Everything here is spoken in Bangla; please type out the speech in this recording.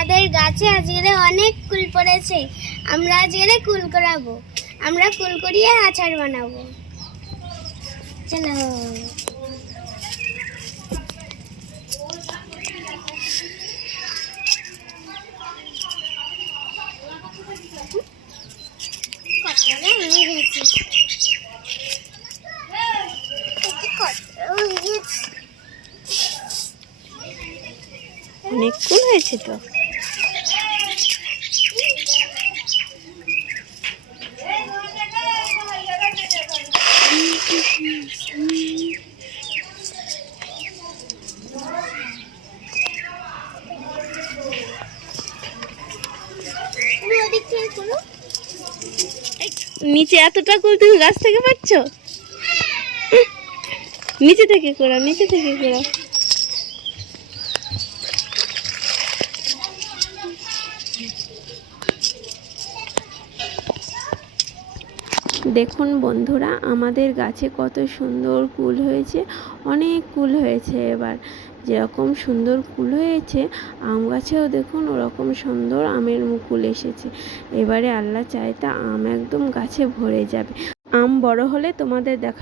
আমাদের গাছে আজকে অনেক কুল পড়েছে। আমরা আজকে কুল করাবো। আমরা কুল করিয়ে আচার বানাবো। চলো। অনেক কুল হয়েছে তো। নিচে এতটা কুল তুমি গাছ থেকে পাচ্ছ? নিচে থেকে করা, নিচে থেকে করা। দেখুন বন্ধুরা, আমাদের গাছে কত সুন্দর কুল হয়েছে। অনেক কুল হয়েছে। এবার যেরকম সুন্দর কুল হয়েছে, আম গাছেও দেখুন ওরকম সুন্দর আমের মুকুল এসেছে। এবারে আল্লাহ চাইতে আম একদম গাছে ভরে যাবে। আম বড় হলে তোমাদের দেখা